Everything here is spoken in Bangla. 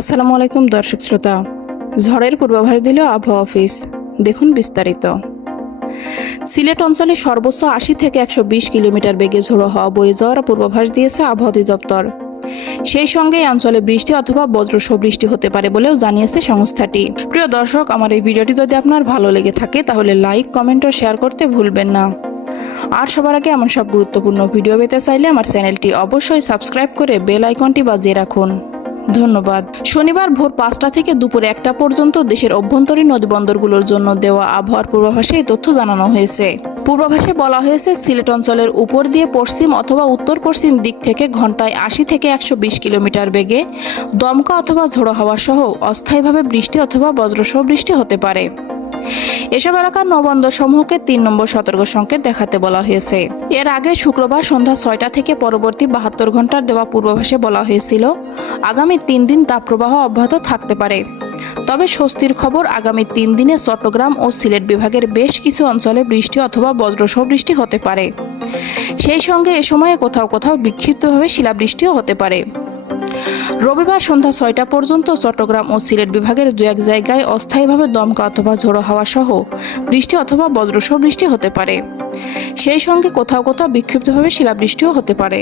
আসসালামু আলাইকুম দর্শক শ্রোতা, ঝড়ের পূর্বাভাস দিল আবহাওয়া অফিস। দেখুন বিস্তারিত। সিলেট অঞ্চলে সর্বোচ্চ ৮০ থেকে ১২০ কিলোমিটার বেগে ঝোড়ো হাওয়া বয়ে যাওয়ার পূর্বাভাস দিয়েছে আবহাওয়া অধিদপ্তর। সেই সঙ্গে এই অঞ্চলে বৃষ্টি অথবা বজ্রসহ বৃষ্টি হতে পারে বলেও জানিয়েছে সংস্থাটি। প্রিয় দর্শক, আমার এই ভিডিওটি যদি আপনার ভালো লেগে থাকে তাহলে লাইক, কমেন্ট ও শেয়ার করতে ভুলবেন না। আর সবার আগে এমন সব গুরুত্বপূর্ণ ভিডিও পেতে চাইলে আমার চ্যানেলটি অবশ্যই সাবস্ক্রাইব করে বেল আইকনটি বাজিয়ে রাখুন। ধন্যবাদ। শনিবার ভোর ৫টা থেকে দুপুর ১টা পর্যন্ত দেশের অভ্যন্তরীণ নদীবন্দরগুলোর জন্য দেওয়া আবহাওয়ার পূর্বাভাসে এই তথ্য জানানো হয়েছে। পূর্বাভাসে বলা হয়েছে, সিলেট অঞ্চলের উপর দিয়ে পশ্চিম অথবা উত্তর পশ্চিম দিক থেকে ঘন্টায় ৮০ থেকে ১২০ কিলোমিটার বেগে দমকা অথবা ঝোড়ো হাওয়া সহ অস্থায়ীভাবে বৃষ্টি অথবা বজ্রসহ বৃষ্টি হতে পারে। এসব এলাকার নৌবন্দর সমূহকে ৩ নম্বর সতর্ক সংকেত দেখাতে বলা হয়েছে। এর আগে শুক্রবার সন্ধ্যা ৬টা থেকে পরবর্তী ৭২ ঘন্টার দেওয়া পূর্বাভাসে বলা হয়েছিল, আগামী ৩ দিন তাপপ্রবাহ অব্যাহত থাকতে পারে। তবে স্বস্তির খবর, আগামী ৩ দিনে চট্টগ্রাম ও সিলেট বিভাগের বেশ কিছু অঞ্চলে বৃষ্টি অথবা বজ্রসহ বৃষ্টি হতে পারে। সেই সঙ্গে এ সময়ে কোথাও কোথাও বিক্ষিপ্তভাবে শিলাবৃষ্টিও হতে পারে। রবিবার সন্ধ্যা ৬টা পর্যন্ত চট্টগ্রাম ও সিলেট বিভাগের ২-১ জায়গায় অস্থায়ীভাবে দমকা অথবা ঝোড়ো হাওয়া সহ বৃষ্টি অথবা বজ্রসহ বৃষ্টি হতে পারে। সেই সঙ্গে কোথাও কোথাও বিক্ষিপ্তভাবে শিলাবৃষ্টিও হতে পারে।